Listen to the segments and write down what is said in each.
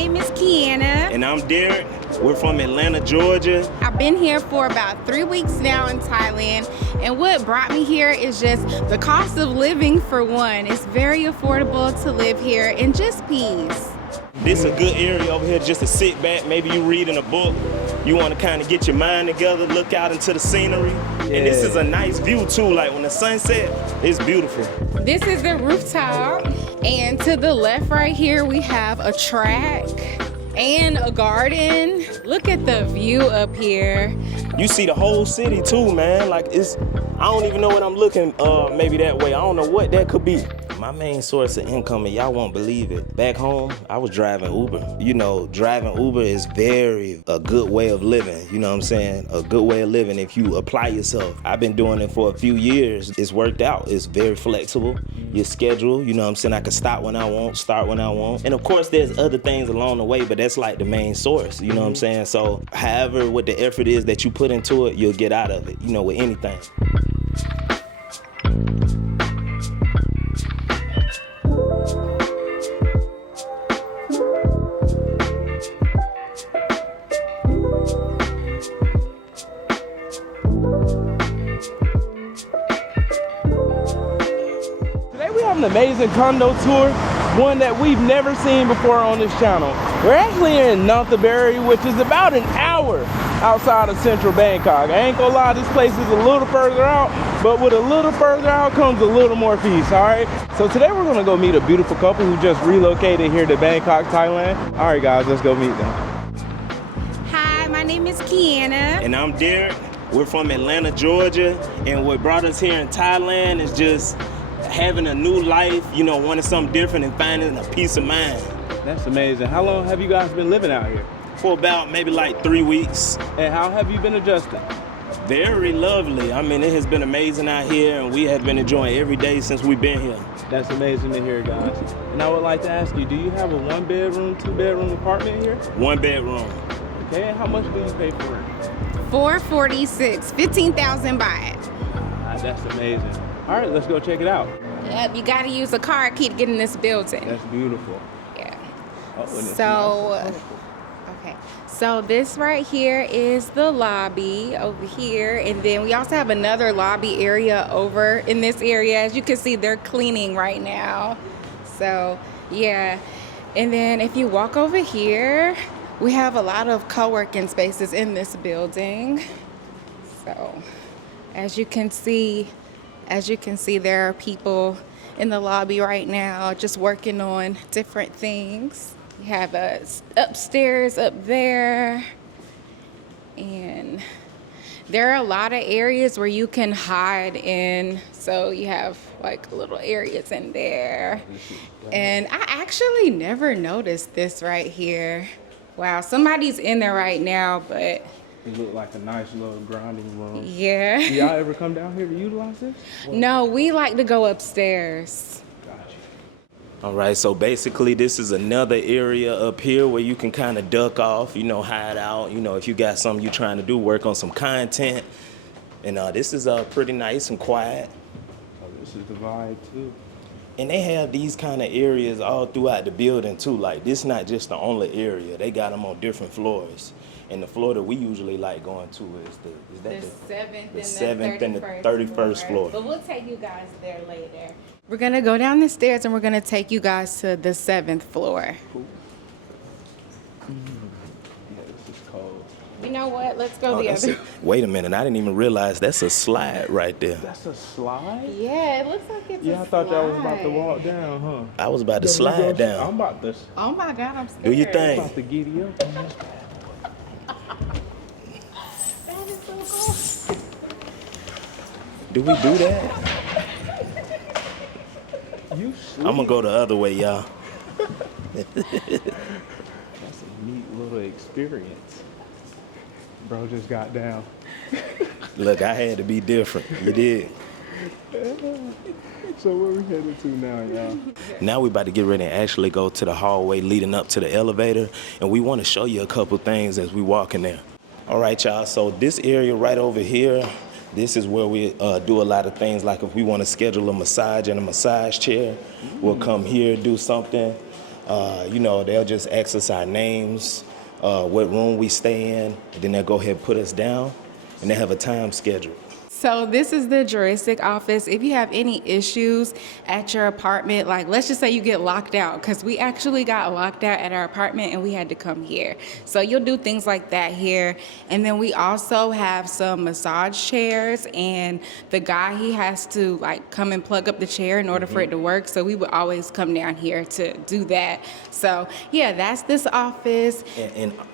name is Kiana. And I'm Derek. We're from Atlanta, Georgia. I've been here for about 3 weeks now in Thailand. And what brought me here is just the cost of living for one. It's very affordable to live here and just peace. This is a good area over here just to sit back. Maybe you reading a book. You want to kind of get your mind together, look out into the scenery. Yeah. And this is a nice view too. Like when the sun sets, it's beautiful. This is the rooftop. And to the left right here, we have a track and a garden. Look at the view up here. You see the whole city too, man. Like I don't even know what I'm looking maybe that way. I don't know what that could be. My main source of income, and y'all won't believe it, back home, I was driving Uber. You know, driving Uber is a good way of living, you know what I'm saying? A good way of living if you apply yourself. I've been doing it for a few years. It's worked out. It's very flexible. Your schedule, you know what I'm saying? I can stop when I want, start when I want. And of course, there's other things along the way, but that's like the main source, you know what I'm saying? So however, what the effort is that you put into it, you'll get out of it, you know, with anything. An amazing condo tour, one that we've never seen before on this channel. We're actually in Nonthaburi, which is about an hour outside of central Bangkok. I ain't gonna lie, this place is a little further out, but with a little further out comes a little more peace, all right? So today we're gonna go meet a beautiful couple who just relocated here to Bangkok, Thailand. All right, guys, let's go meet them. Hi, my name is Kiana. And I'm Derek. We're from Atlanta, Georgia. And what brought us here in Thailand is just having a new life, you know, wanting something different and finding a peace of mind. That's amazing. How long have you guys been living out here? For about maybe like 3 weeks. And how have you been adjusting? Very lovely. I mean, it has been amazing out here, and we have been enjoying every day since we've been here. That's amazing to hear, guys. And I would like to ask you, do you have a 1-bedroom, 2-bedroom apartment here? 1 bedroom. Okay, and how much do you pay for it? $446, 15,000 baht. That's amazing. All right, let's go check it out. Yep, you gotta use a car key to get in this building. That's beautiful. Yeah. Oh, and it's so, nice. okay. So this right here is the lobby over here. And then we also have another lobby area over in this area. As you can see, they're cleaning right now. So, yeah. And then if you walk over here, we have a lot of co-working spaces in this building. So, as you can see, there are people in the lobby right now just working on different things. You have a upstairs up there, and there are a lot of areas where you can hide in. So you have like little areas in there. And I actually never noticed this right here. Wow, somebody's in there right now, but it looked like a nice little grinding room. Yeah. Do y'all ever come down here to utilize this? No, we like to go upstairs. Gotcha. All right, so basically this is another area up here where you can kind of duck off, you know, hide out, you know, if you got something you're trying to do, work on some content. And this is pretty nice and quiet. Oh, this is the vibe too. And they have these kind of areas all throughout the building too. Like this not just the only area. They got them on different floors. And the floor that we usually like going to is the 7th and the 31st floor. But we'll take you guys there later. We're gonna go down the stairs and we're gonna take you guys to the 7th floor. Cool. Yeah, this is cold. You know what? Let's go the other. Wait a minute, I didn't even realize that's a slide right there. That's a slide? Yeah, it looks like it's a slide. Yeah, I thought y'all was about to walk down, huh? I was about to slide down. I'm about to. Oh my God, I'm scared. Do your thing. I'm about to giddy up on this path. That is so cool. Do we do that? You I'm gonna go the other way, y'all. That's a neat little experience. Bro just got down. Look, I had to be different. You did. So where we headed to now, y'all? Now we about to get ready and actually go to the hallway leading up to the elevator, and we want to show you a couple things as we walk in there. All right, y'all, so this area right over here, this is where we do a lot of things, like if we want to schedule a massage in a massage chair, we'll come here, do something. You know, they'll just ask us our names, what room we stay in, and then they'll go ahead and put us down, and they have a time schedule. So this is the juristic office. If you have any issues at your apartment, like let's just say you get locked out, because we actually got locked out at our apartment and we had to come here. So you'll do things like that here. And then we also have some massage chairs, and the guy, he has to like come and plug up the chair in order for it to work. So we would always come down here to do that. So yeah, that's this office.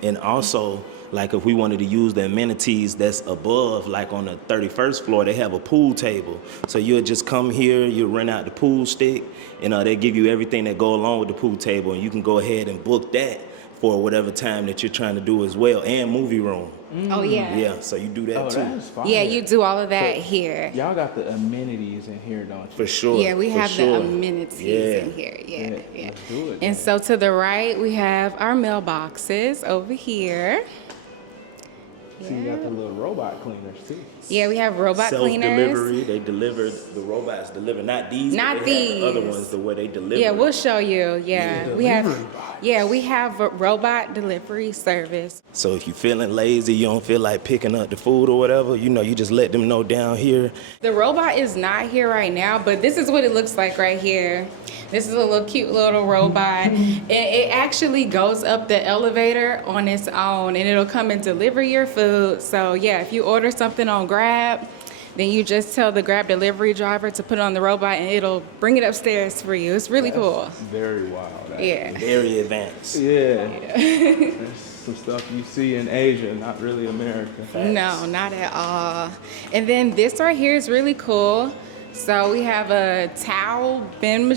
And also, like if we wanted to use the amenities that's above, like on the 31st floor, they have a pool table. So you'll just come here, you'll rent out the pool stick, and they give you everything that go along with the pool table, and you can go ahead and book that for whatever time that you're trying to do as well, and movie room. Oh yeah. Yeah, so you do that too. That's fine. Yeah, you do all of that here. Y'all got the amenities in here, don't you? For sure. Yeah, we for have sure. the amenities in here. Yeah. Let's do it. And so to the right, we have our mailboxes over here. So you got the little robot cleaners too. Yeah, we have robot cleaners. Self-delivery, they deliver, the robots deliver, not these, Not but they have the other these. ones, the way they deliver. Yeah, we'll show you. Yeah, we have. Delivery bots. Yeah, we have a robot delivery service. So if you're feeling lazy, you don't feel like picking up the food or whatever, you know, you just let them know down here. The robot is not here right now, but this is what it looks like right here. This is a little cute little robot. And it actually goes up the elevator on its own, and it'll come and deliver your food. So yeah, if you order something on Grab, then you just tell the Grab delivery driver to put it on the robot, and it'll bring it upstairs for you. It's really cool. Very wild. Actually. Yeah. Very advanced. Yeah. There's some stuff you see in Asia, not really America. No, not at all. And then this right here is really cool. So we have a towel bin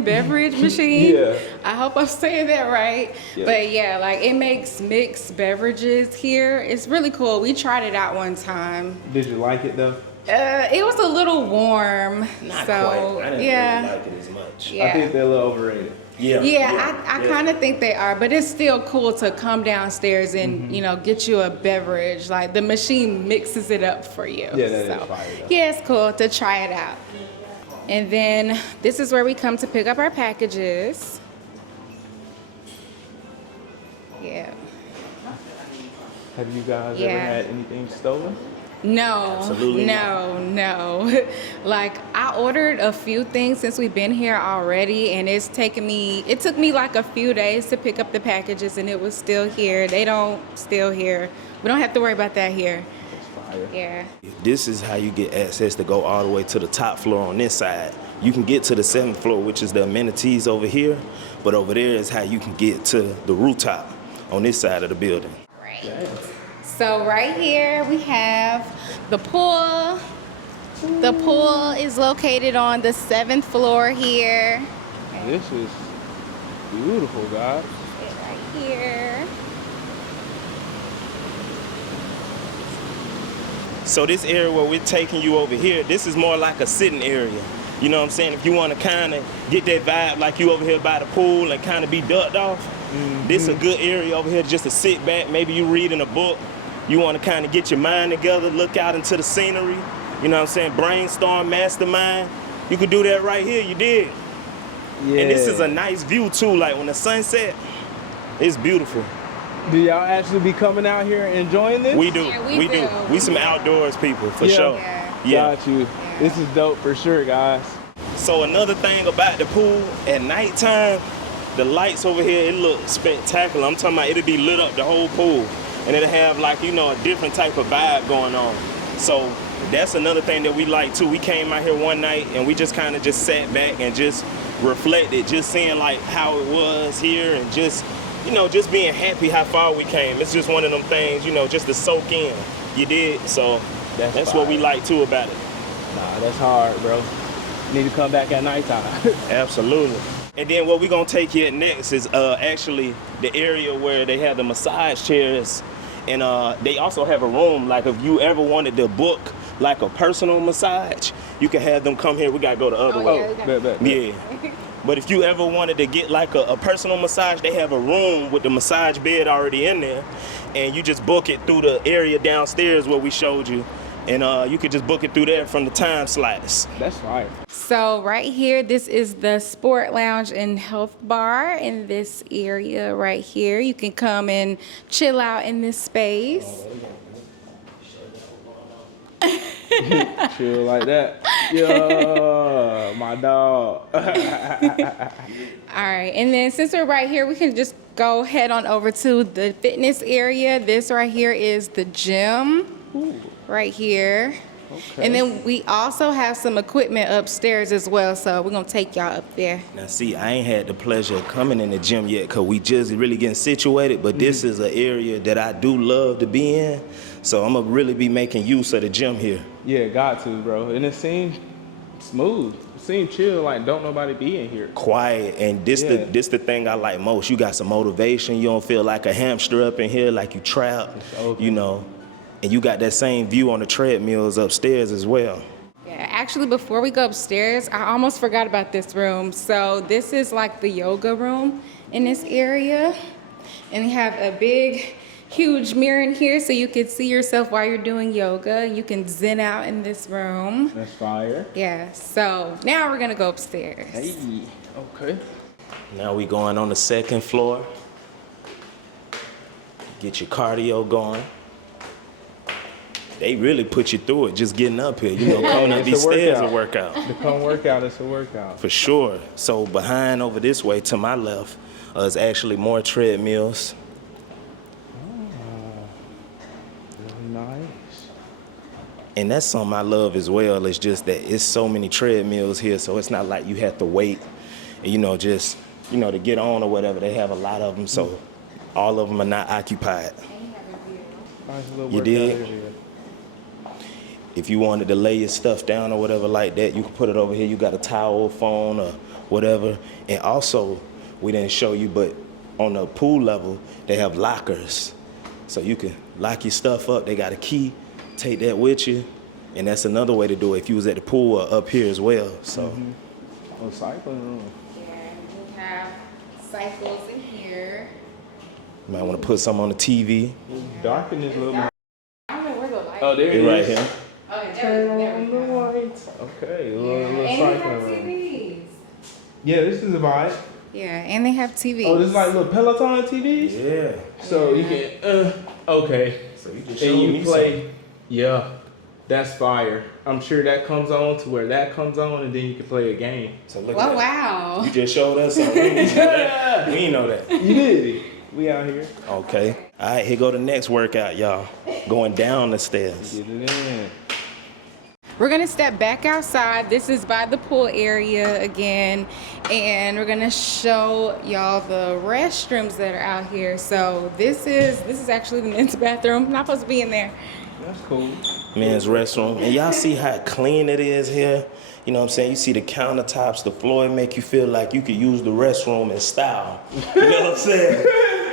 beverage machine. Yeah. I hope I'm saying that right. Yeah. But yeah, like it makes mixed beverages here. It's really cool. We tried it out one time. Did you like it though? It was a little warm. Not so quite. I didn't yeah. really like it as much. Yeah. I think they're a little overrated. Yeah, I kind of think they are, but it's still cool to come downstairs and you know, get you a beverage. Like the machine mixes it up for you. Yeah, that is fire though. Yeah, it's cool to try it out. And then this is where we come to pick up our packages. Yeah. Have you guys Yeah. ever had anything stolen? No, Absolutely no. Like I ordered a few things since we've been here already, and it took me like a few days to pick up the packages, and it was still here. They don't still here. We don't have to worry about that here. That's fire. Yeah. This is how you get access to go all the way to the top floor on this side. You can get to the 7th floor, which is the amenities over here, but over there is how you can get to the rooftop on this side of the building. Right. So right here we have the pool. The pool is located on the 7th floor here. This is beautiful, guys. Right here. So this area where we're taking you over here, this is more like a sitting area. You know what I'm saying? If you want to kind of get that vibe like you over here by the pool and kind of be ducked off, this is a good area over here just to sit back. Maybe you reading a book. You want to kind of get your mind together, look out into the scenery. You know what I'm saying? Brainstorm, mastermind. You could do that right here. You did. Yeah. And this is a nice view too. Like when the sun set, it's beautiful. Do y'all actually be coming out here and enjoying this? We do. Yeah, we we do. We some outdoors people for Yeah. sure. Yeah. Got you. This is dope for sure, guys. So another thing about the pool, at nighttime, the lights over here, it looks spectacular. I'm talking about it'll be lit up the whole pool. And it'll have like, you know, a different type of vibe going on. So that's another thing that we like too. We came out here one night and we just kind of just sat back and just reflected, just seeing like how it was here and just, you know, just being happy how far we came. It's just one of them things, you know, just to soak in. You did? So that's what we like too about it. Nah, that's hard, bro. Need to come back at nighttime. Absolutely. And then what we're gonna take you at next is actually the area where they have the massage chairs, and they also have a room, like if you ever wanted to book like a personal massage, you can have them come here. We gotta go the other way. Bet. Yeah. But if you ever wanted to get like a personal massage, they have a room with the massage bed already in there, and you just book it through the area downstairs where we showed you, and you could just book it through there from the time slice. That's fire. So right here, this is the sport lounge and health bar in this area right here. You can come and chill out in this space. Chill like that. Yeah, my dog. All right, and then since we're right here, we can just go head on over to the fitness area. This right here is the gym. Ooh. Right here. Okay. And then we also have some equipment upstairs as well, so we're gonna take y'all up there. Now see, I ain't had the pleasure of coming in the gym yet because we just really getting situated, but this is an area that I do love to be in, so I'm gonna really be making use of the gym here. Yeah, got to, bro. And it seems smooth. It seems chill, like don't nobody be in here. Quiet, and this the thing I like most. You got some motivation. You don't feel like a hamster up in here, like you trapped, you know. And you got that same view on the treadmills upstairs as well. Yeah, actually, before we go upstairs, I almost forgot about this room. So this is like the yoga room in this area. And they have a big, huge mirror in here so you can see yourself while you're doing yoga. You can zen out in this room. That's fire. Yeah, so now we're gonna go upstairs. Hey, okay. Now we going on the second floor. Get your cardio going. They really put you through it just getting up here. You know, coming up these stairs a workout. To come work out, it's a workout. For sure. So behind over this way to my left is actually more treadmills. Really nice. And that's something I love as well. It's just that it's so many treadmills here, so it's not like you have to wait, you know, just, you know, to get on or whatever. They have a lot of them, so all of them are not occupied. Nice little You workout did? area. If you wanted to lay your stuff down or whatever like that, you can put it over here. You got a towel, phone, or whatever. And also, we didn't show you, but on the pool level, they have lockers. So you can lock your stuff up. They got a key, take that with you. And that's another way to do it if you was at the pool or up here as well. So. Oh, cycling room. Yeah, we have cycles in here. You might want to put some on the TV. Dark in this little. I don't know where the light Oh, there it It's is. right here. Oh, Turn there on we the go. lights. Okay, a Yeah, little and they cycling have room. TVs. Yeah, this is a vibe. Yeah, and they have TVs. Oh, this is like little Peloton TVs? Yeah. So you can, okay. So you just And showed you me play, yeah, that's fire. I'm sure that comes on to where that comes on and then you can play a game. So look Oh, at that. wow. You just showed us something. We didn't know that. We didn't know that. You did. We out here. Okay. All right, here go the next workout, y'all. Going down the stairs. Get it in. We're gonna step back outside. This is by the pool area again, and we're gonna show y'all the restrooms that are out here. So this is actually the men's bathroom. Not supposed to be in there. That's cool. Men's restroom. And y'all see how clean it is here? You know what I'm saying? You see the countertops, the floor, make you feel like you could use the restroom in style. You know what I'm saying?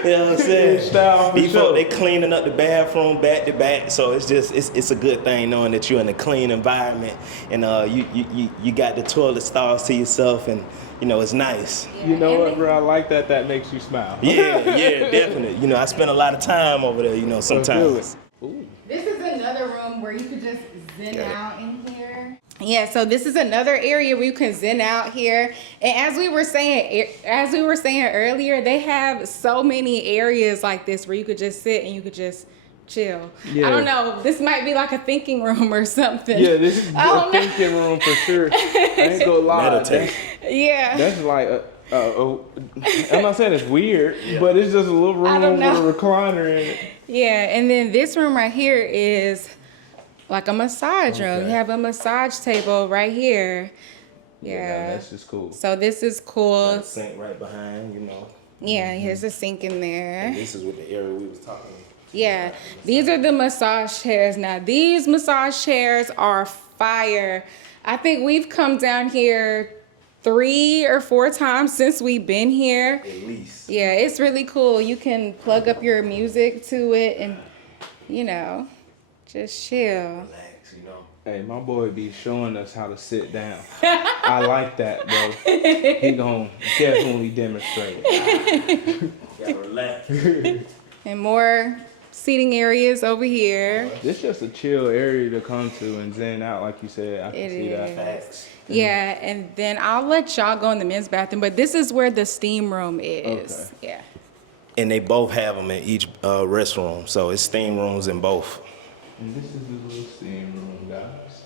You know what I'm saying? In style, for These folk, sure. they cleaning up the bathroom back to back, so it's just it's a good thing knowing that you're in a clean environment and you got the toilet stalls to yourself, and you know it's nice. You know what, bro? I like that. That makes you smile. Yeah, definitely. You know, I spend a lot of time over there. You know, sometimes. Ooh. This is another room where you could just zen Got it. out in here. Yeah, so this is another area where you can zen out here. And as we were saying earlier, they have so many areas like this where you could just sit and you could just chill. Yeah. I don't know. This might be like a thinking room or something. Yeah, this is I a don't know. thinking room for sure. I ain't gonna lie. Meditate. Yeah. That's like I'm not saying it's weird, but it's just a little room I with don't a know. recliner in it. Yeah, and then this room right here is like a massage room. Okay. You have a massage table right here. Yeah, Yeah. that's just cool. So this is cool. Got a sink right behind, you know. Yeah, here's a sink in there. This is what the area we was talking. Yeah, these are the massage chairs. Now, these massage chairs are fire. I think we've come down here 3 or 4 times since we've been here. At least. Yeah, it's really cool. You can plug up your music to it and, you know, just chill. Relax, you know. Hey, my boy be showing us how to sit down. I like that, bro. He gonna definitely demonstrate it. Gotta relax. And more seating areas over here. This is just a chill area to come to and zen out, like you said. I can It see that. is. Facts. Yeah, and then I'll let y'all go in the men's bathroom, but this is where the steam room is. Okay. Yeah. And they both have them in each restroom, so it's steam rooms in both. And this is the little steam room, guys.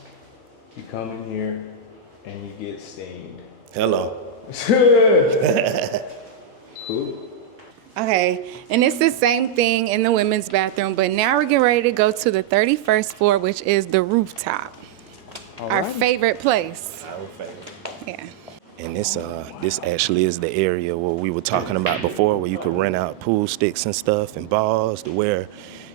You come in here and you get steamed. Hello. Cool. Okay, and it's the same thing in the women's bathroom, but now we're getting ready to go to the 31st floor, which is the rooftop. Our Alright. favorite place. Our favorite. Yeah. And this actually is the area where we were talking about before, where you could rent out pool sticks and stuff and balls to where,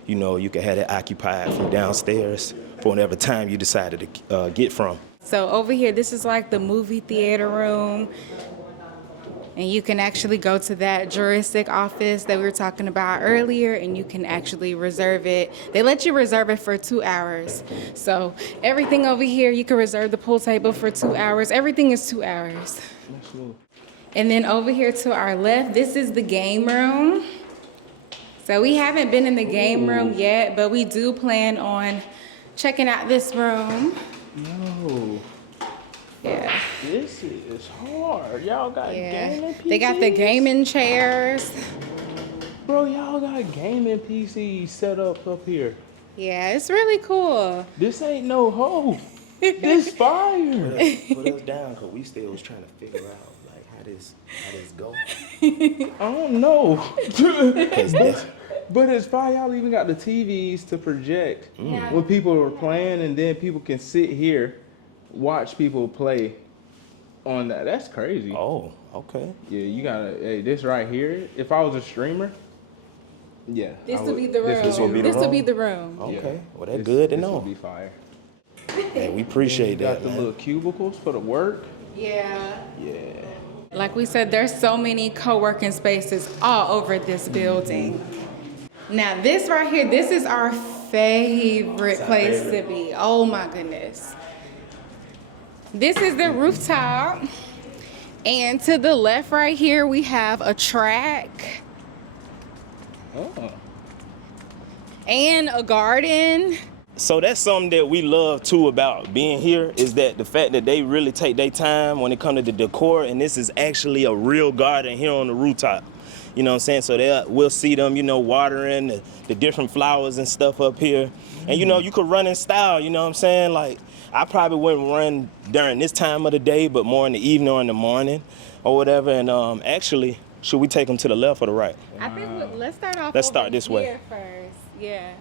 you know, you could have it occupied from downstairs for whatever time you decided to get from. So over here, this is like the movie theater room. And you can actually go to that juristic office that we were talking about earlier, and you can actually reserve it. They let you reserve it for 2 hours. So everything over here, you can reserve the pool table for 2 hours. Everything is 2 hours. And then over here to our left, this is the game room. So we haven't been in the game room yet, but we do plan on checking out this room. Yo, Yeah. this is hard. Y'all got gaming PCs? They got the gaming chairs. Bro, y'all got gaming PCs set up here. Yeah, it's really cool. This ain't no hoe. This fire. Put us down, because we still was trying to figure out, like, how this go. I don't know. 'Cause this- But it's fire. Y'all even got the TVs to project when people are playing, and then people can sit here, watch people play on that. That's crazy. Oh, okay. Yeah, you gotta, hey, this right here, if I was a streamer, yeah. This I will be the room. This will be the This will room? be the room. Okay. Well, that's This- good to this know. would be fire. Hey, we appreciate You got that, the man. little cubicles for the work. Yeah. Yeah. Like we said, there's so many co-working spaces all over this building. Now this right here, this is our favorite place to be. Oh my goodness. This is the rooftop. And to the left right here, we have a track Oh. and a garden. So that's something that we love too about being here, is that the fact that they really take their time when it comes to the decor, and this is actually a real garden here on the rooftop. You know what I'm saying? So we'll see them, you know, watering the different flowers and stuff up here. And you know, you could run in style, you know what I'm saying? Like, I probably wouldn't run during this time of the day, but more in the evening or in the morning or whatever. And actually, should we take them to the left or the right? I think let's start off Let's over start this way. here first. Yeah.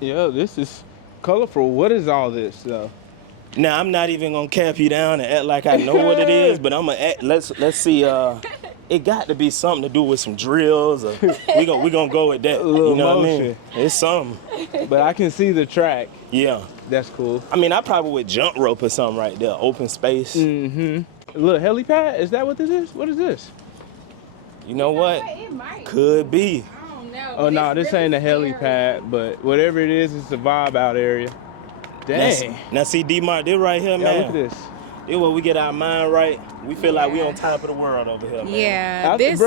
Yeah, this is colorful. What is all this, though? Now, I'm not even gonna cap you down and act like I know what it is, but I'm gonna act, let's see. It got to be something to do with some drills. Or we gonna go with that. little You know what I mean? motion. It's something. But I can see the track. Yeah. That's cool. I mean, I probably would jump rope or something right there. Open space. Mm-hmm. A little helipad? Is that what this is? What is this? You know what? It might. Could be. I don't know. Oh, but no, it's this really ain't a scary. helipad, but whatever it is, it's a vibe out area. Dang. Now see, D-Mark, this right here, Yeah, man. look at this. This where we get our mind right. We feel like we on top of the world over here, man. Yeah, This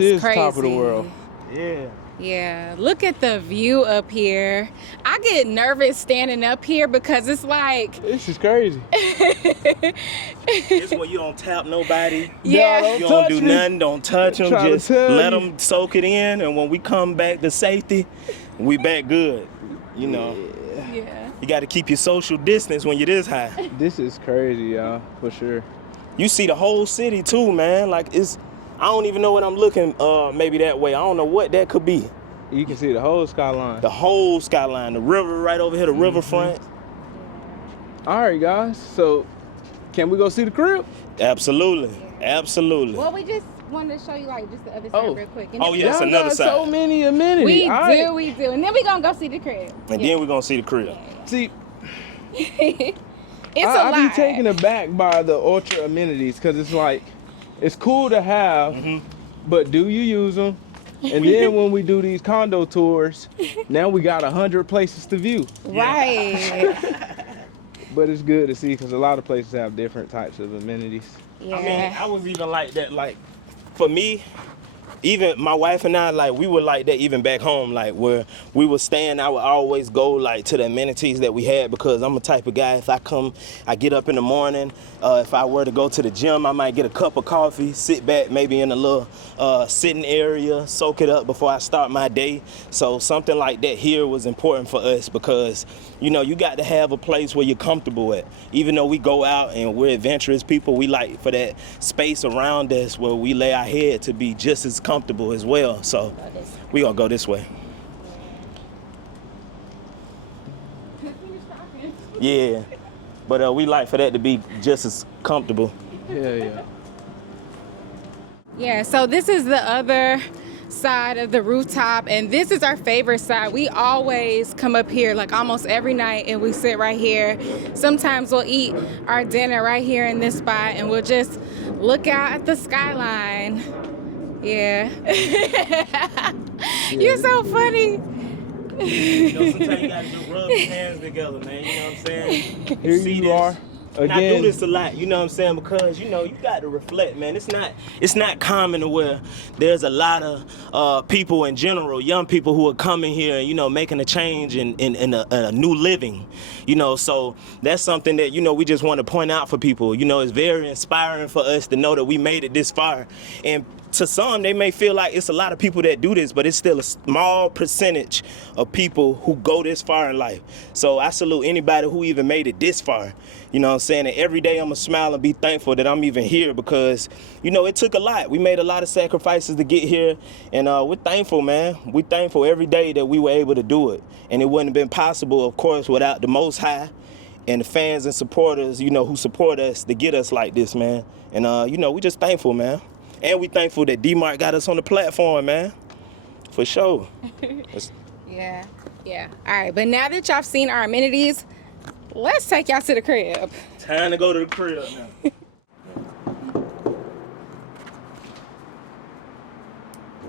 is crazy. top of the world. Yeah. Yeah, look at the view up here. I get nervous standing up here because it's like, This is crazy. This where you don't tap nobody. yeah, No, You don't touch do me. nothing, don't touch them, Tryna just tell let you. them soak it in, and when we come back to safety, we back good. You know, yeah. you got to keep your social distance when you're this high. This is crazy, y'all, for sure. You see the whole city too, man. Like, I don't even know what I'm looking, maybe that way. I don't know what that could be. You can see the whole skyline. The whole skyline, the river right over here, the riverfront. All right, guys. So, can we go see the crib? Absolutely, absolutely. Well, we just wanted to show you like just the other side Oh. real quick. Oh, yeah. That's Y'all another got side. so many amenities. We All do, right. we do. And then we gonna go see the crib. And then we're gonna see the crib. See, It's a I lot. be taken aback by the ultra amenities because it's like, it's cool to have, but do you use them? And then when we do these condo tours, now we got 100 places to view. Right. But it's good to see because a lot of places have different types of amenities. Yeah. I mean, I was even like that. Like, for me, even my wife and I, like, we were like that even back home, like where we were staying, I would always go like to the amenities that we had, because I'm a type of guy, if I get up in the morning, if I were to go to the gym, I might get a cup of coffee, sit back maybe in a little sitting area, soak it up before I start my day. So something like that here was important for us, because you know, you got to have a place where you're comfortable at. Even though we go out and we're adventurous people, we like for that space around us where we lay our head to be just as comfortable as well. So we gonna go this way. Yeah, but we like for that to be just as comfortable. Yeah. Yeah, so this is the other side of the rooftop, and this is our favorite side. We always come up here like almost every night, and we sit right here. Sometimes we'll eat our dinner right here in this spot, and we'll just look out at the skyline. Yeah. You're so funny. You know, sometimes you gotta just rub your hands together, man. You know what I'm saying? Here See you this? are. And I do Again. this a lot, you know what I'm saying? Because, you know, you got to reflect, man. It's not common to where there's a lot of people in general, young people who are coming here and, you know, making a change in a new living, you know. So that's something that, you know, we just want to point out for people. You know, it's very inspiring for us to know that we made it this far. And to some, they may feel like it's a lot of people that do this, but it's still a small percentage of people who go this far in life. So I salute anybody who even made it this far. You know what I'm saying? And every day I'm gonna smile and be thankful that I'm even here, because, you know, it took a lot. We made a lot of sacrifices to get here, and we're thankful, man. We're thankful every day that we were able to do it. And it wouldn't have been possible, of course, without the Most High and the fans and supporters, you know, who support us to get us like this, man. And, you know, we just thankful, man. And we thankful that D-Mark got us on the platform, man. For sure. Yeah. All right, but now that y'all seen our amenities, let's take y'all to the crib. Time to go to the crib now.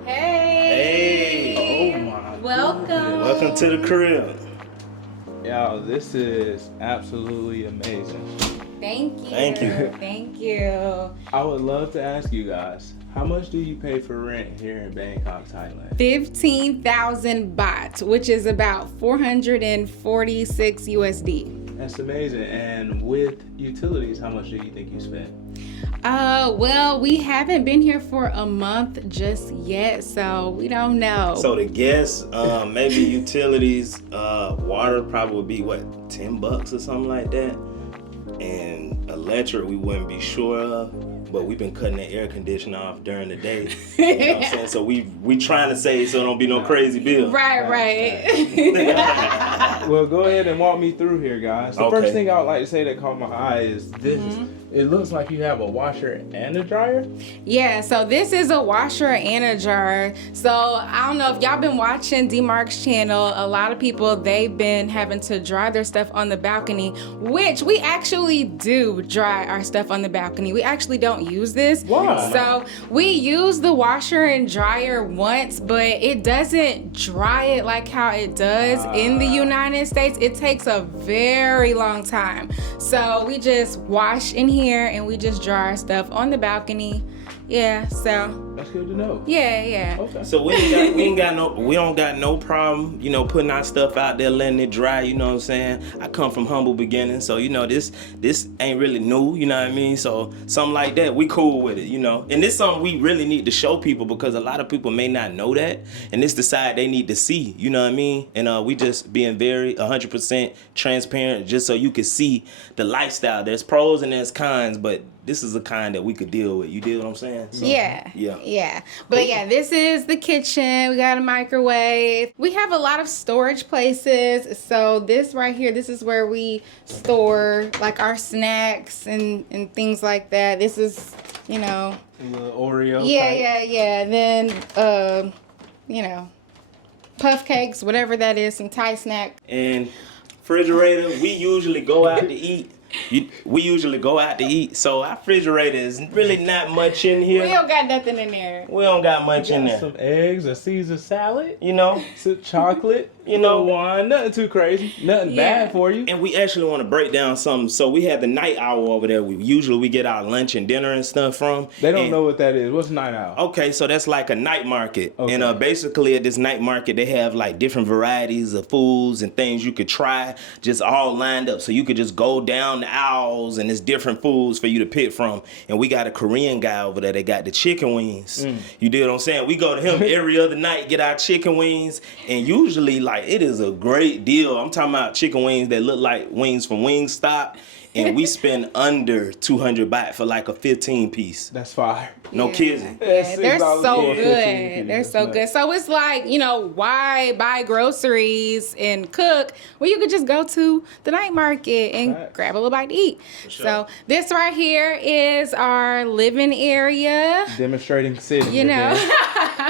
Hey. Oh my. Welcome. Welcome to the crib. Yo, this is absolutely amazing. Thank you. Thank you. Thank you. I would love to ask you guys, how much do you pay for rent here in Bangkok, Thailand? 15,000 baht, which is about 446 USD. That's amazing. And with utilities, how much do you think you spent? Well, we haven't been here for a month just yet, so we don't know. So the guess, maybe utilities, water probably would be what, $10 or something like that. And electric, we wouldn't be sure of, but we've been cutting the air conditioner off during the day. You know what I'm saying? So we trying to save so it don't be no crazy bill. Right. Well, go ahead and walk me through here, guys. The Okay. first thing I would like to say that caught my eye is this. It looks like you have a washer and a dryer. Yeah, so this is a washer and a dryer. So I don't know if y'all been watching D-Mark's channel. A lot of people, they've been having to dry their stuff on the balcony, which we actually do dry our stuff on the balcony. We actually don't use this. Why? So we use the washer and dryer once, but it doesn't dry it like how it does in the United States. It takes a very long time. So we just wash in here and we just dry our stuff on the balcony. Yeah, so That's good to know. yeah. Okay. So we don't got no problem, you know, putting our stuff out there, letting it dry, you know what I'm saying? I come from humble beginnings, so you know this ain't really new, you know what I mean? So something like that, we cool with it, you know. And this something we really need to show people, because a lot of people may not know that, and this the side they need to see, you know what I mean? And we just being very 100% transparent, just so you can see the lifestyle. There's pros and there's cons, but this is a kind that we could deal with. You deal what I'm saying? So, Yeah. But yeah, this is the kitchen. We got a microwave. We have a lot of storage places. So this right here, this is where we store like our snacks and things like that. This is, you know. A little Oreo. Yeah. Then, you know, puff cakes, whatever that is, some Thai snack. And refrigerator, we usually go out to eat. So our refrigerator is really not much in here. We don't got nothing in there. We don't got much in there. Some eggs, a Caesar salad, You know? some chocolate. You know, wine, nothing too crazy, nothing Yeah. bad for you. and we actually want to break down something. So we have the night owl over there. We get our lunch and dinner and stuff from. They don't And- know what that is. What's night owl? Okay, so that's like a night market. Okay. And basically at this night market, they have like different varieties of foods and things you could try just all lined up. So you could just go down the aisles and there's different foods for you to pick from. And we got a Korean guy over there that got the chicken wings. You dig what I'm saying? We go to him every other night, get our chicken wings. And usually like it is a great deal. I'm talking about chicken wings that look like wings from Wingstop. And we spend under 200 baht for like a 15 piece. That's fire. No kidding. Yeah, they're $6 so for a 15 good. piece. They're That's so nuts. good. So it's like, why buy groceries and cook when you could just go to the night market and Facts. grab a little bite to eat. sure. So this right here is our living area. Demonstrating sitting. You know,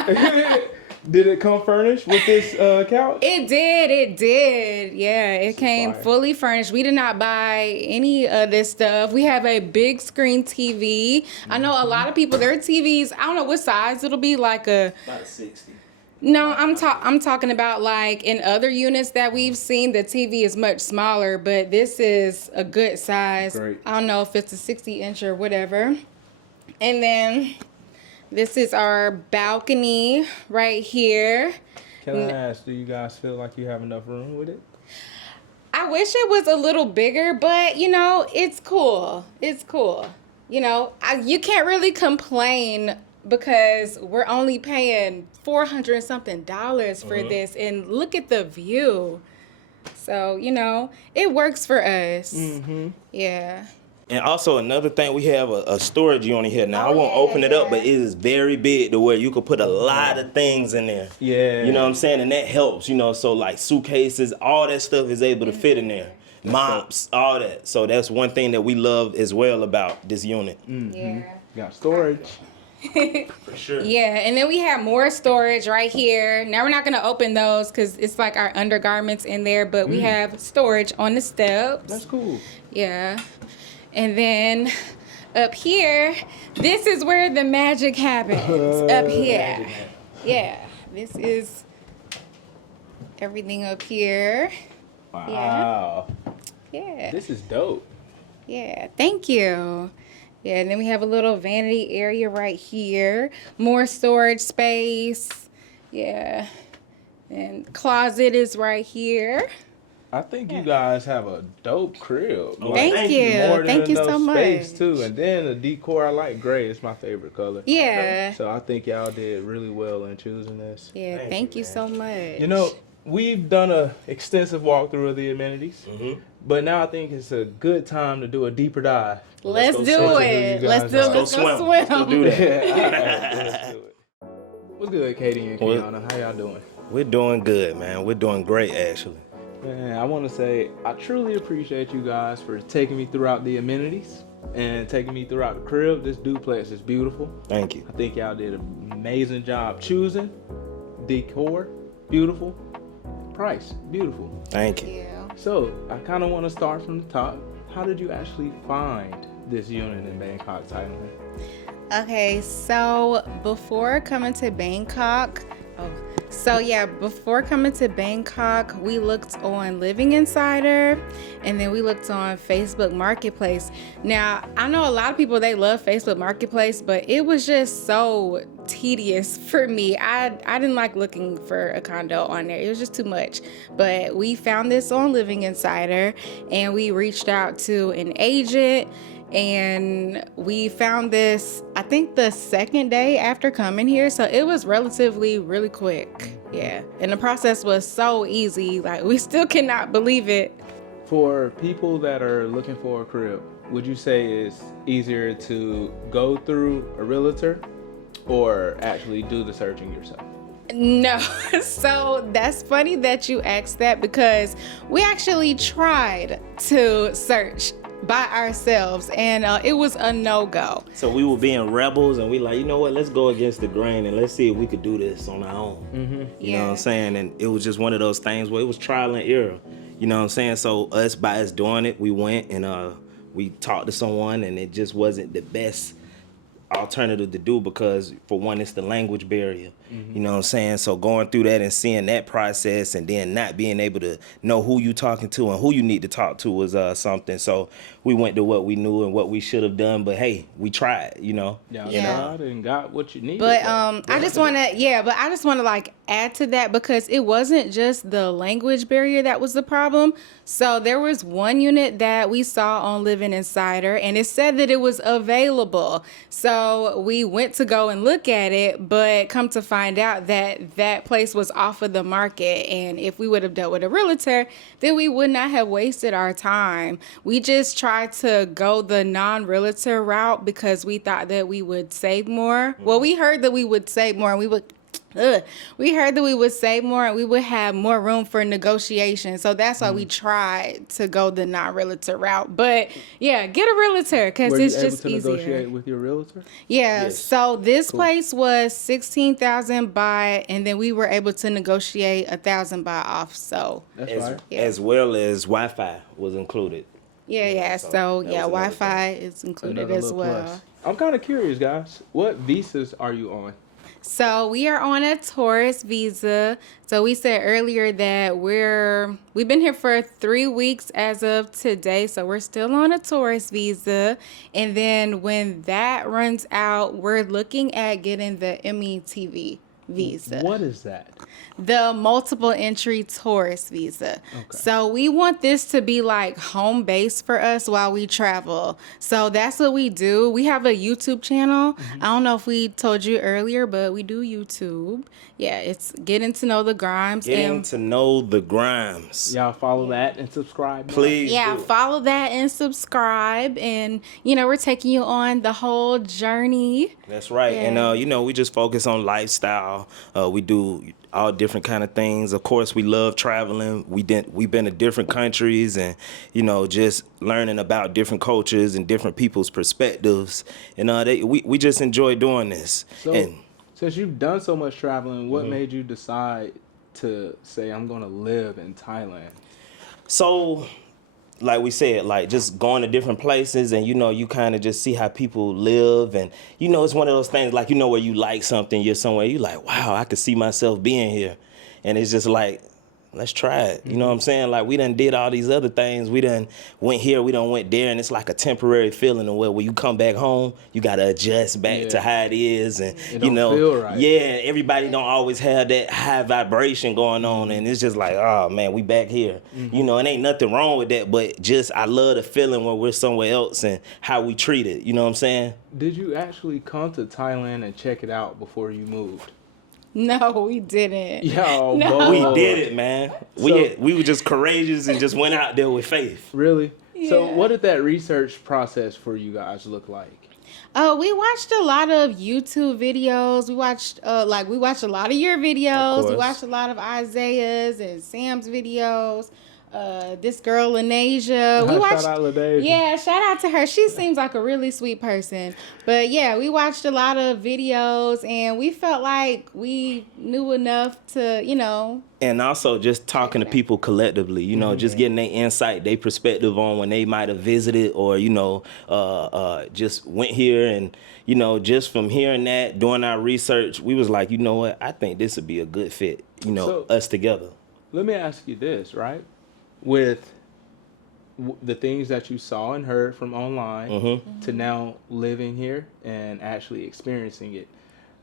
again. Did it come furnished with this couch? it did. Yeah, it came fire. fully furnished. We did not buy any of this stuff. We have a big screen TV. I know a lot of people, their TVs, I don't know what size it'll be, like a About a 60. No, I'm talking about like in other units that we've seen, the TV is much smaller, but this is a good size. Great. I don't know if it's a 60-inch or whatever. And then this is our balcony right here. Can I ask, do you guys feel like you have enough room with it? I wish it was a little bigger, but it's cool. It's cool. You can't really complain because we're only paying $400 and something for this, and look at the view. So, it works for us. Mm-hmm. Yeah. And also another thing, we have a storage unit here. Now I Oh, won't yeah, open it up, yeah. but it is very big to where you could put a lot of things in there. Yeah. You know what I'm saying? And that helps, so like suitcases, all that stuff is able to fit in there. Mops, all that. So that's one thing that we love as well about this unit. Yeah. Got storage. For sure. Yeah, and then we have more storage right here. Now we're not gonna open those because it's like our undergarments in there, but we have storage on the steps. That's cool. Yeah. And then up here, this is where the magic happens. Up here. Yeah. This is everything up here. Wow. Yeah. This is dope. Yeah. Thank you. Yeah, and then we have a little vanity area right here. More storage space. Yeah. And closet is right here. I think you guys have a dope crib. Oh, Thank thank you. you. More than Thank you enough so much. space too, and then the decor. I like gray. It's my favorite color. Yeah. So I think y'all did really well in choosing this. Yeah, thank you so much. We've done a extensive walkthrough of the amenities, but now I think it's a good time to do a deeper dive. Let's go do swim. it. You Let's guys do are- Let's go Let's go swim. swim. Let's do that. Let's do it. What's good, Katie and What? Kiana? How y'all doing? We're doing good, man. We're doing great, actually. Man, I want to say I truly appreciate you guys for taking me throughout the amenities and taking me throughout the crib. This duplex is beautiful. Thank you. I think y'all did an amazing job choosing. Decor, beautiful. Price, beautiful. Thank you. Yeah. So, I kind of want to start from the top. How did you actually find this unit in Bangkok, Thailand? Okay, so before coming to Bangkok, before coming to Bangkok, we looked on Living Insider, and then we looked on Facebook Marketplace. Now, I know a lot of people, they love Facebook Marketplace, but it was just so tedious for me. I didn't like looking for a condo on there. It was just too much. But we found this on Living Insider, and we reached out to an agent, and we found this, I think, the second day after coming here. So it was relatively really quick. Yeah. And the process was so easy. Like, we still cannot believe it. For people that are looking for a crib, would you say it's easier to go through a realtor or actually do the searching yourself? No. So that's funny that you asked that, because we actually tried to search by ourselves, and it was a no-go. So we were being rebels, and we like, you know what? Let's go against the grain, and let's see if we could do this on our own. You know what I'm saying? And it was just one of those things where it was trial and error. You know what I'm saying? So by us doing it, we went and we talked to someone, and it just wasn't the best alternative to do because for one, it's the language barrier. You know what I'm saying? So going through that and seeing that process and then not being able to know who you talking to and who you need to talk to was something. So we went to what we knew and what we should have done, but hey, we tried, you know. Yeah, Yeah. tried and got what you needed. But I just want to like add to that because it wasn't just the language barrier that was the problem. So there was one unit that we saw on Living Insider and it said that it was available. So we went to go and look at it, but come to find out that that place was off of the market. And if we would have dealt with a realtor, then we would not have wasted our time. We just tried to go the non-realtor route because we thought that we would save more. Well, we heard that we would save more and we heard that we would save more and we would have more room for negotiation. So that's why we tried to go the non-realtor route. But yeah, get a realtor because Were it's you able just to easier. negotiate with your realtor? Yeah. Yes. So this place was 16,000 buy, and then we were able to negotiate 1,000 buy off. So That's As, right. Yeah. as well as Wi-Fi was included. yeah. So that yeah, was another Wi-Fi is included Another as little well. plus. I'm kind of curious, guys. What visas are you on? So we are on a tourist visa. So we said earlier that we've been here for 3 weeks as of today. So we're still on a tourist visa. And then when that runs out, we're looking at getting the METV visa. What is that? The multiple entry tourist visa. So we want this to be like home base for us while we travel. So that's what we do. We have a YouTube channel. I don't know if we told you earlier, but we do YouTube. Yeah, it's Getting to Know the Grimes. Getting And to know the Grimes. Y'all follow that and subscribe. now. Please yeah, do. follow that and subscribe. And, we're taking you on the whole journey. That's right. Yeah. And we just focus on lifestyle. We do all different kind of things. Of course, we love traveling. We've been to different countries and, just learning about different cultures and different people's perspectives. And we just enjoy doing this. So, And since you've done so much traveling, what made you decide to say, I'm going to live in Thailand? so, like we said, like just going to different places and, you kind of just see how people live. And, it's one of those things like, where you like something, you're somewhere, you like, wow, I could see myself being here. And it's just like, let's try it. You know what I'm saying? Like we done did all these other things. We done went here, we done went there. And it's like a temporary feeling of when you come back home, you got to adjust back to how it is. And, It don't feel right. yeah, everybody don't always have that high vibration going on. And it's just like, oh man, we back here. It ain't nothing wrong with that. But just, I love the feeling when we're somewhere else and how we treat it. You know what I'm saying? Did you actually come to Thailand and check it out before you moved? No, we didn't. Yo, No. We boy. did it, man. So- We were just courageous and just went out there with faith. Really? So Yeah. what did that research process for you guys look like? We watched a lot of YouTube videos. We watched a lot of your videos. We course. watched a lot of Isaiah's and Sam's videos. This girl Lanasia. We watched. Shout out Ladasia. Yeah, shout out to her. She seems like a really sweet person. But yeah, we watched a lot of videos and we felt like we knew enough to, And also just talking to people collectively, just getting their insight, their perspective on when they might have visited or, just went here and, just from hearing that, doing our research, we was like, you know what, I think this would be a good fit, So- us together. Let me ask you this, right? With the things that you saw and heard from online to now living here and actually experiencing it,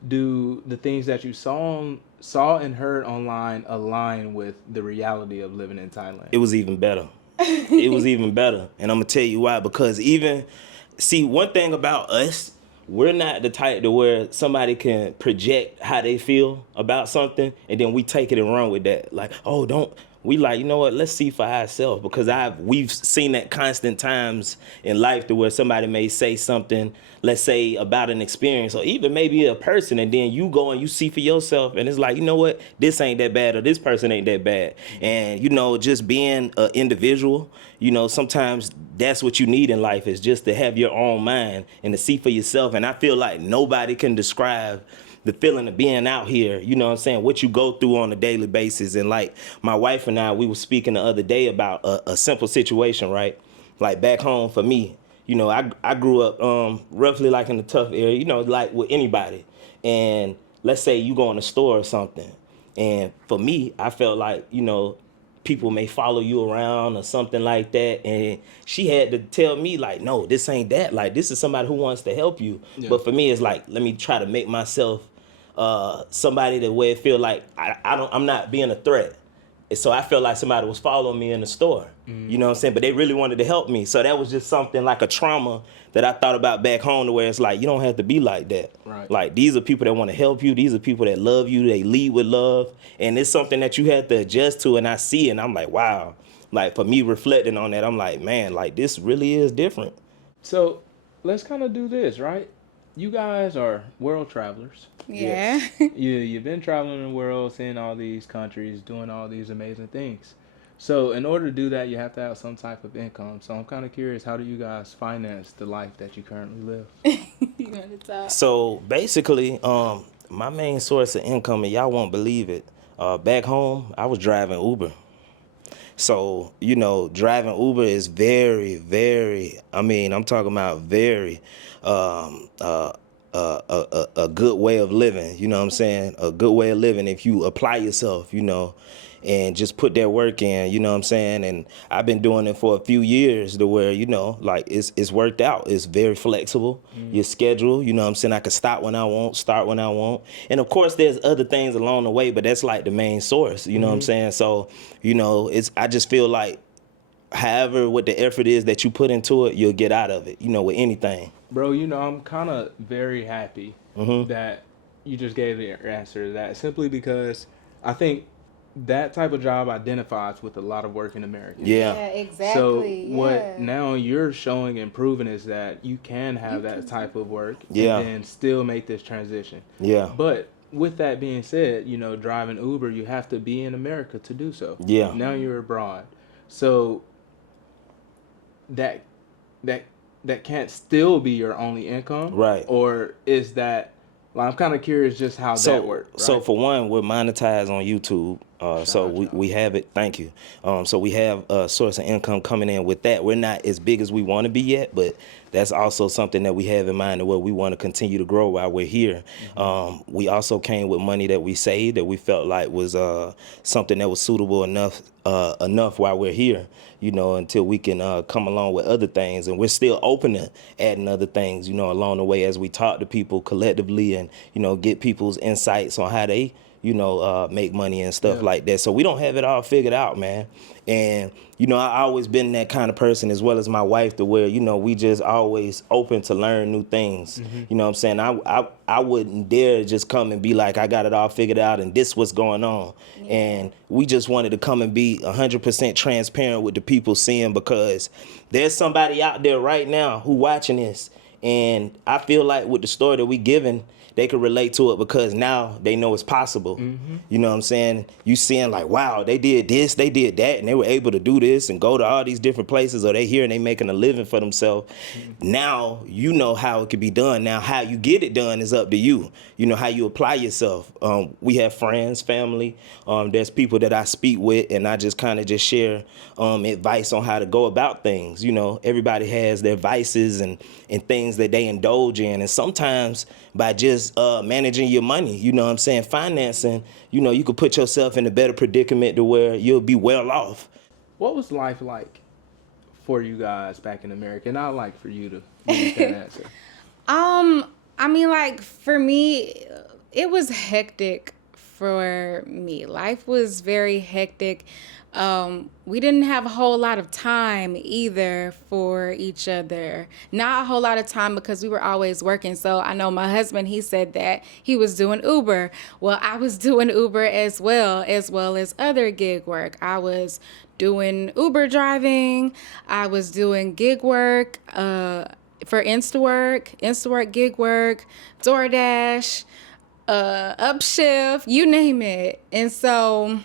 do the things that you saw and heard online align with the reality of living in Thailand? It was even better. It was even better. And I'm going to tell you why. Because one thing about us, we're not the type to where somebody can project how they feel about something and then we take it and run with that. Like, we like, you know what, let's see for ourselves because we've seen that constant times in life to where somebody may say something, let's say about an experience or even maybe a person and then you go and you see for yourself and it's like, you know what, this ain't that bad or this person ain't that bad. And, just being an individual, sometimes that's what you need in life is just to have your own mind and to see for yourself. And I feel like nobody can describe the feeling of being out here, what you go through on a daily basis. And like my wife and I, we were speaking the other day about a simple situation, right? Like back home for me, You know, I grew up roughly like in a tough area, you know, like with anybody. And let's say you go in a store or something. And for me, I felt like, you know, people may follow you around or something like that. And she had to tell me like, no, this ain't that. Like, this is somebody who wants to help you. Yeah. But for me, it's like, let me try to make myself somebody that way it feel like I'm not being a threat. And so I felt like somebody was following me in the store. You know what I'm saying? But they really wanted to help me. So that was just something like a trauma that I thought about back home, to where it's like, you don't have to be like that. Right. Like, these are people that want to help you. These are people that love you. They lead with love. And it's something that you have to adjust to. And I see it, and I'm like, wow. Like, for me reflecting on that, I'm like, man, like, this really is different. So let's kind of do this, right? You guys are world travelers. Yeah. You've been traveling the world, seeing all these countries, doing all these amazing things. So in order to do that, you have to have some type of income. So I'm kind of curious, how do you guys finance the life that you currently live? You want to talk? So basically, my main source of income, and y'all won't believe it, back home, I was driving Uber. So, you know, driving Uber is very, very, I mean, I'm talking about very, a good way of living, you know what I'm saying? A good way of living if you apply yourself, you know, and just put that work in, you know what I'm saying? And I've been doing it for a few years to where, you know, like it's worked out. It's very flexible. Your schedule, you know what I'm saying? I can stop when I want, start when I want. And of course there's other things along the way, but that's like the main source, you know what I'm saying? So, you know, I just feel like however what the effort is that you put into it, you'll get out of it, you know, with anything. Bro, you know, I'm kind of very happy that you just gave the answer to that, simply because I think that type of job identifies with a lot of working Americans. Yeah. exactly. So what now you're showing and proving is that you can have that type of work Yeah. and then still make this transition. Yeah. But with that being said, you know, driving Uber, you have to be in America to do so. Yeah. Now you're abroad. So that can't still be your only income. Right. Or is that, like, I'm kind of curious just how that works. Right? So for one, we're monetized on YouTube. So we have it. Thank you. So we have a source of income coming in with that. We're not as big as we want to be yet, but that's also something that we have in mind, where we want to continue to grow while we're here. We also came with money that we saved that we felt like was something that was suitable enough while we're here, you know, until we can come along with other things. And we're still open to adding other things, you know, along the way as we talk to people collectively and, you know, get people's insights on how they, you know, make money and stuff like that. So we don't have it all figured out, man. And, you know, I always been that kind of person, as well as my wife, to where, you know, we just always open to learn new things. You know what I'm saying? I wouldn't dare just come and be like, I got it all figured out and this what's going on. And we just wanted to come and be 100% transparent with the people, seeing, because there's somebody out there right now who watching this. And I feel like with the story that we giving, they can relate to it, because now they know it's possible. You know what I'm saying? You seeing like, wow, they did this, they did that, and they were able to do this and go to all these different places, or they here and they making a living for themselves. Now you know how it can be done. Now how you get it done is up to you. You know how you apply yourself. We have friends, family. There's people that I speak with, and I just kind of just share advice on how to go about things. You know, everybody has their vices and things that they indulge in, and sometimes by just managing your money, you know what I'm saying, financing, you know, you could put yourself in a better predicament to where you'll be well off. What was life like for you guys back in America? And I'd like for you to give that answer. I mean, like, for me, it was hectic for me. Life was very hectic. We didn't have a whole lot of time either for each other. Not a whole lot of time, because we were always working. So I know my husband, he said that he was doing Uber. Well, I was doing Uber as well as other gig work. I was doing Uber driving. I was doing gig work for Instawork gig work, DoorDash, Upshift, you name it. And so,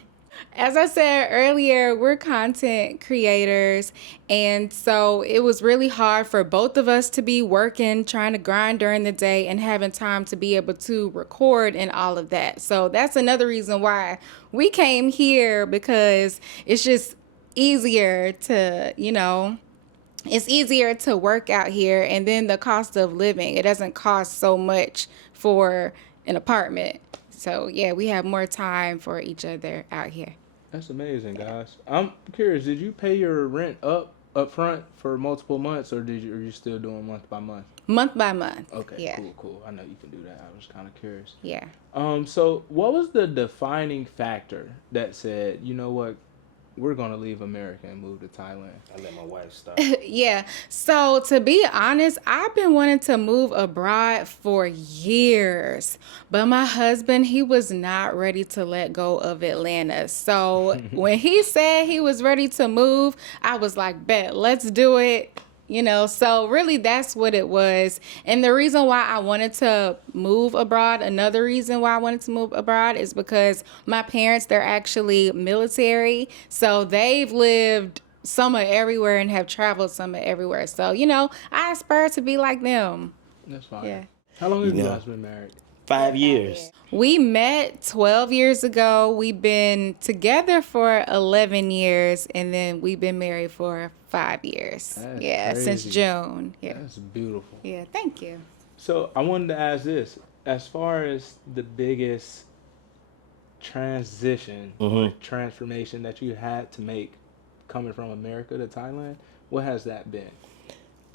as I said earlier, we're content creators, and so it was really hard for both of us to be working, trying to grind during the day, and having time to be able to record and all of that. So that's another reason why we came here, because it's just easier to, you know, it's easier to work out here, and then the cost of living, it doesn't cost so much for an apartment. So yeah, we have more time for each other out here. That's amazing, guys. I'm curious. Did you pay your rent up front for multiple months, or are you still doing month by month? Month by month. Okay, Yeah. cool. I know you can do that. I was kind of curious. Yeah. So what was the defining factor that said, you know what, we're gonna leave America and move to Thailand? I let my wife start. Yeah. So to be honest, I've been wanting to move abroad for years, but my husband, he was not ready to let go of Atlanta. So when he said he was ready to move, I was like, bet, let's do it. So really that's what it was. And the reason why I wanted to move abroad, another reason why I wanted to move abroad is because my parents, they're actually military. So they've lived somewhere everywhere and have traveled somewhere everywhere. So, I aspire to be like them. That's fine. Yeah. How long have you guys been married? 5 years. We met 12 years ago. We've been together for 11 years, and then we've been married for 5 years. That's Since crazy. June. Yeah. That's beautiful. Yeah, thank you. So I wanted to ask this: as far as the biggest transition or transformation that you had to make coming from America to Thailand, what has that been?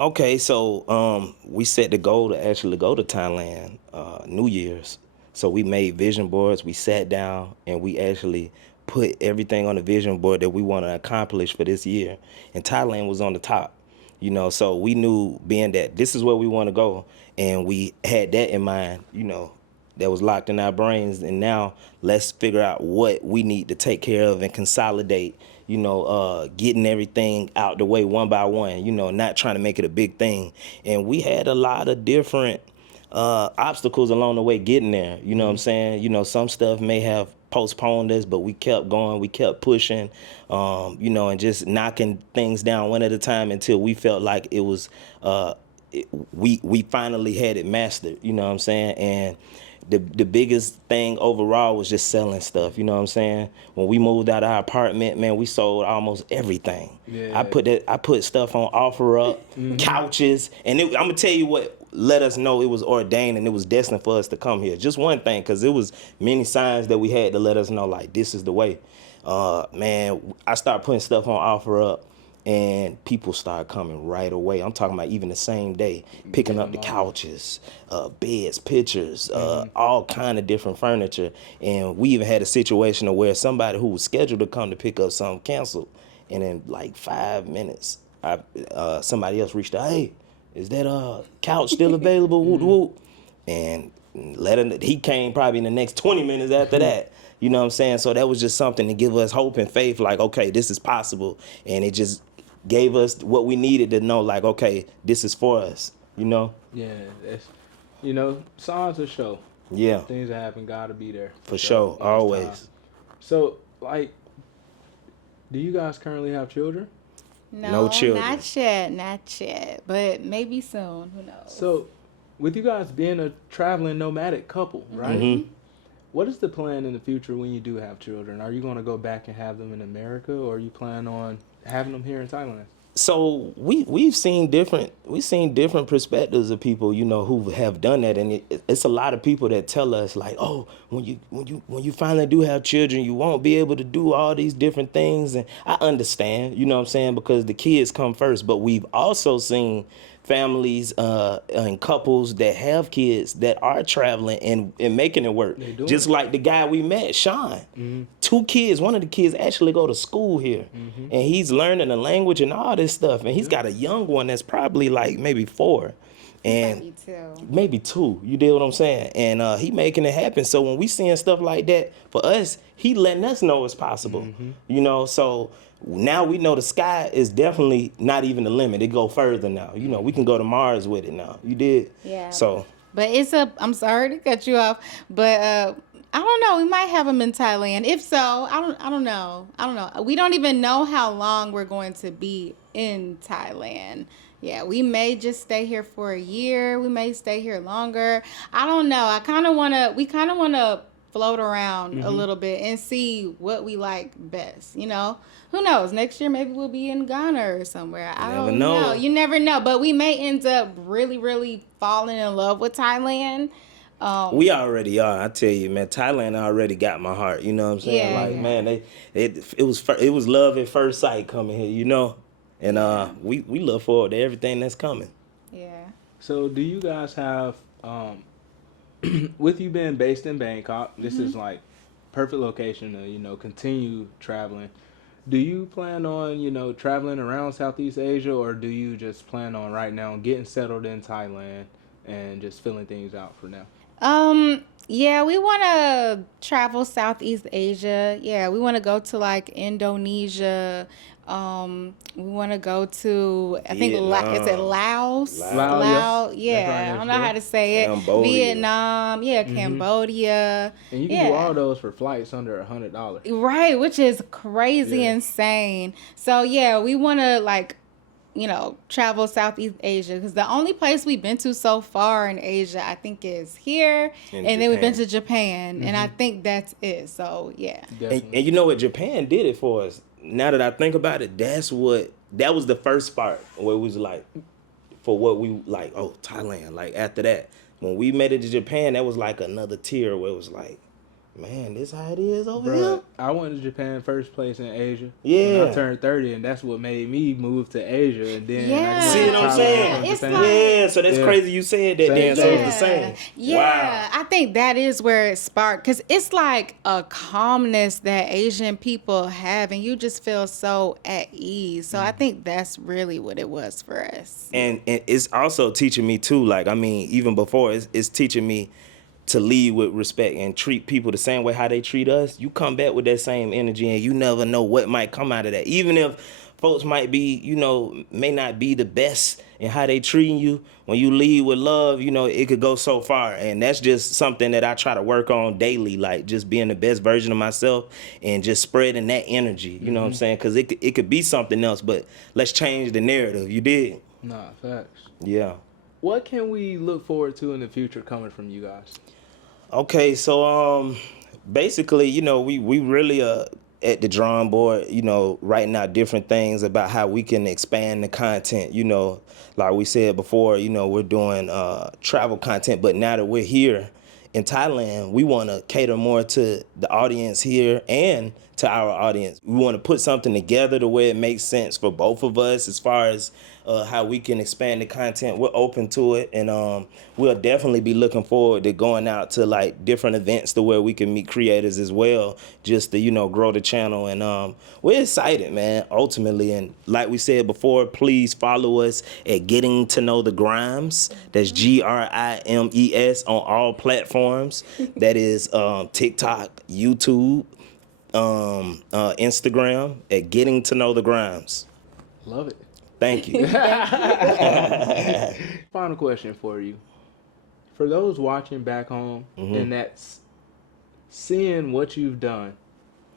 Okay, so we set the goal to actually go to Thailand New Year's. So we made vision boards. We sat down and we actually put everything on the vision board that we want to accomplish for this year. And Thailand was on the top, so we knew being that this is where we want to go. And we had that in mind, that was locked in our brains. And now let's figure out what we need to take care of and consolidate, getting everything out the way one by one, not trying to make it a big thing. And we had a lot of different obstacles along the way getting there. You know what I'm saying? Some stuff may have postponed us, but we kept going, we kept pushing, and just knocking things down one at a time until we felt like it was, we finally had it mastered, you know what I'm saying? And the biggest thing overall was just selling stuff, you know what I'm saying? When we moved out of our apartment, man, we sold almost everything. Yeah. I put stuff on OfferUp, couches, and I'm gonna tell you what let us know it was ordained and it was destined for us to come here. Just one thing, because it was many signs that we had to let us know, like, this is the way. Man, I started putting stuff on OfferUp, and people start coming right away. I'm talking about even the same day, picking up the couches, beds, pictures, all kind of different furniture. And we even had a situation where somebody who was scheduled to come to pick up something canceled. And in like 5 minutes, somebody else reached out, hey, is that couch still available? Woot, woot. And he came probably in the next 20 minutes after that. You know what I'm saying? So that was just something to give us hope and faith, like, okay, this is possible. And it just gave us what we needed to know, like, okay, this is for us, Yeah, it's, signs of show. Yeah. Things that happen, gotta be there. For sure, always. Time. So, like, do you guys currently have children? No children. Not yet, but maybe soon. Who knows? So, with you guys being a traveling nomadic couple, right? What is the plan in the future when you do have children? Are you going to go back and have them in America, or are you plan on having them here in Thailand? So we've seen different perspectives of people, who have done that, and it's a lot of people that tell us, like, oh, when you finally do have children, you won't be able to do all these different things. And I understand, you know what I'm saying, because the kids come first. But we've also seen families and couples that have kids that are traveling and making it work. Just like the guy we met, Sean. 2 kids. One of the kids actually go to school here. And he's learning the language and all this stuff. And he's got a young one that's probably like maybe 4. And maybe 2. You deal what I'm saying? And he making it happen. So when we seeing stuff like that, for us, he letting us know it's possible. So now we know the sky is definitely not even the limit. It go further now. We can go to Mars with it now. You did? Yeah. So. But I'm sorry to cut you off, but I don't know. We might have them in Thailand. If so, I don't know. We don't even know how long we're going to be in Thailand. Yeah, we may just stay here for a year. We may stay here longer. I don't know. We kind of want to float around a little bit and see what we like best. You know, who knows? Next year maybe we'll be in Ghana or somewhere. I don't know. You never know. But we may end up really, really falling in love with Thailand. We already are. I tell you, man. Thailand already got my heart. You know what I'm saying? Yeah, Like, yeah. man, it was love at first sight coming here. You know, and we look forward to everything that's coming. Yeah. So do you guys have, with you being based in Bangkok, this is like perfect location to, you know, continue traveling. Do you plan on, you know, traveling around Southeast Asia, or do you just plan on right now getting settled in Thailand and just filling things out for now? Yeah, we want to travel Southeast Asia. Yeah, we want to go to like Indonesia. We want to go to, I think, is it Laos? Laos, yes. That's right Yeah, I don't next know how door. to say it. Cambodia. Vietnam. Yeah, Cambodia. And you can do all those for flights under $100. Right, which is crazy insane. So yeah, we want to like, you know, travel Southeast Asia because the only place we've been to so far in Asia, I think, is here, and then we've been to Japan, and I think that's it. So yeah, And you know what? Japan did it for us. Now that I think about it, that was the first spark where it was like, for what we like, oh, Thailand. Like after that, when we made it to Japan, that was like another tier where it was like, man, this how it is over here. I went to Japan first place in Asia. Yeah. When I turned 30, and that's what made me move to Asia. And then Yeah. See what I'm saying? It's Japan. like- Yeah, so that's crazy you said that then. So it's the same. Yeah, Wow. I think that is where it sparked because it's like a calmness that Asian people have, and you just feel so at ease. So I think that's really what it was for us. And it's also teaching me too, like, I mean, even before, it's teaching me to lead with respect and treat people the same way how they treat us. You come back with that same energy, and you never know what might come out of that. Even if folks might be, you know, may not be the best in how they treating you, when you lead with love, you know, it could go so far. And that's just something that I try to work on daily, like just being the best version of myself and just spreading that energy, you know what I'm saying? Because it could be something else, but let's change the narrative. You did? Nah, facts. Yeah. What can we look forward to in the future coming from you guys? Okay, so basically, you know, we really at the drawing board, you know, writing out different things about how we can expand the content. You know, like we said before, you know, we're doing travel content, but now that we're here in Thailand, we want to cater more to the audience here and to our audience. We want to put something together the way it makes sense for both of us as far as how we can expand the content. We're open to it, and we'll definitely be looking forward to going out to like different events to where we can meet creators as well, just to, you know, grow the channel. And we're excited, man, ultimately. And like we said before, please follow us at Getting to Know the Grimes. That's GRIMES on all platforms. That is TikTok, YouTube, Instagram at Getting to Know the Grimes. Love it. Thank you. Final question for you. For those watching back home and that's seeing what you've done,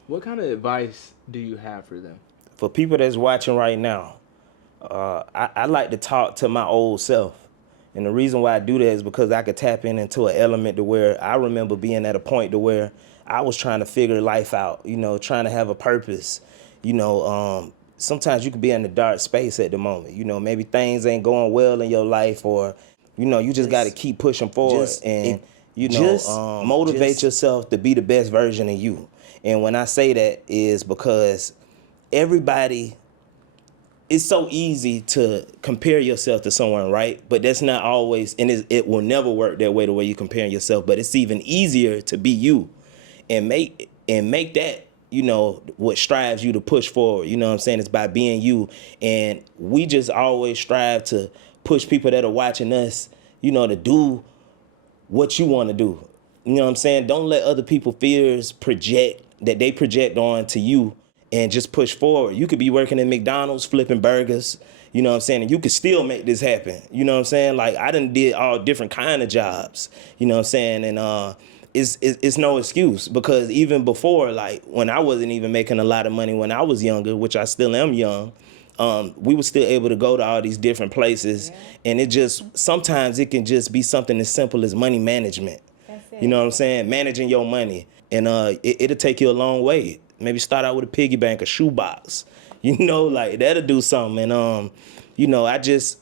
what kind of advice do you have for them? For people that's watching right now, I like to talk to my old self. And the reason why I do that is because I could tap into an element to where I remember being at a point to where I was trying to figure life out, you know, trying to have a purpose. You know, sometimes you could be in a dark space at the moment. You know, maybe things ain't going well in your life, or, you know, you just got to keep pushing forward and, you know, motivate yourself to be the best version of you. And when I say that is because everybody, it's so easy to compare yourself to someone, right? But that's not always, and it will never work that way, the way you're comparing yourself. But it's even easier to be you and make that, you know, what strives you to push forward. You know what I'm saying? It's by being you. And we just always strive to push people that are watching us, you know, to do what you want to do. You know what I'm saying? Don't let other people's fears project on to you, and just push forward. You could be working at McDonald's flipping burgers, you know what I'm saying? And you could still make this happen. You know what I'm saying? Like, I done did all different kind of jobs, you know what I'm saying? And it's no excuse, because even before, like when I wasn't even making a lot of money when I was younger, which I still am young, we were still able to go to all these different places. And it just, sometimes it can just be something as simple as money management. You know what I'm saying? Managing your money. And it'll take you a long way. Maybe start out with a piggy bank, a shoebox. You know, like that'll do something. And you know, I just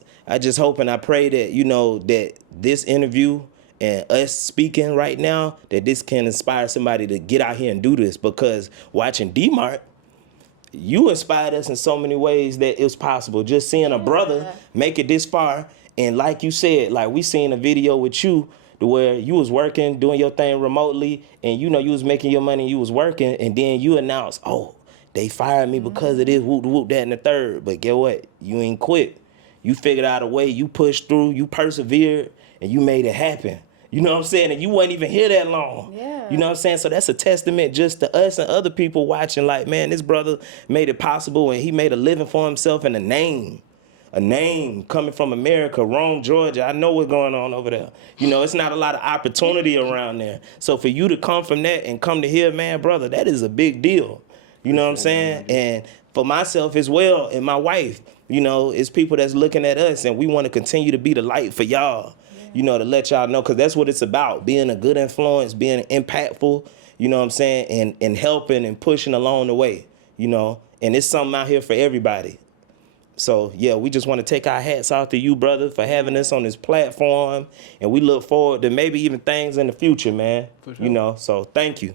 hope and I pray that, you know, that this interview and us speaking right now, that this can inspire somebody to get out here and do this. Because watching D-Mart, you inspired us in so many ways that it was possible. Just seeing a brother make it this far. And like you said, like we seen a video with you to where you was working, doing your thing remotely, and you know you was making your money, you was working, and then you announced, oh, they fired me because of this, whoop, whoop, that, and the third. But get what? You ain't quit. You figured out a way, you pushed through, you persevered, and you made it happen. You know what I'm saying? And you wasn't even here that long. Yeah. You know what I'm saying? So that's a testament just to us and other people watching, like, man, this brother made it possible and he made a living for himself and a name. A name coming from America, Rome, Georgia. I know what's going on over there. You know, it's not a lot of opportunity around there. So for you to come from that and come to here, man, brother, that is a big deal. You know what I'm saying? And for myself as well and my wife, you know, it's people that's looking at us and we want to continue to be the light for y'all. You know, to let y'all know, because that's what it's about, being a good influence, being impactful, you know what I'm saying, and helping and pushing along the way, you know, and it's something out here for everybody. So, yeah, we just want to take our hats off to you, brother, for having us on this platform, and we look forward to maybe even things in the future, man, For sure. you know, so thank you.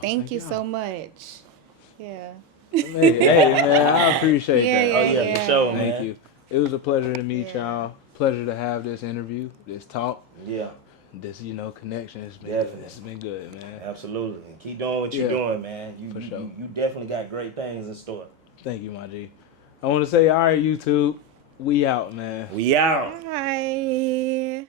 Thank you so much. Yeah. Hey, man, I appreciate Yeah, that. yeah, Oh, yeah, for sure, man. Thank you. It was a pleasure to meet y'all. Pleasure to have this interview, this talk, Yeah, this, you know, connection. Definitely. It's been good, man. absolutely. And keep doing what you're doing, man. For sure. You definitely got great things in store. Thank you, my G. I want to say, all right, YouTube, we out, man. We out. Bye.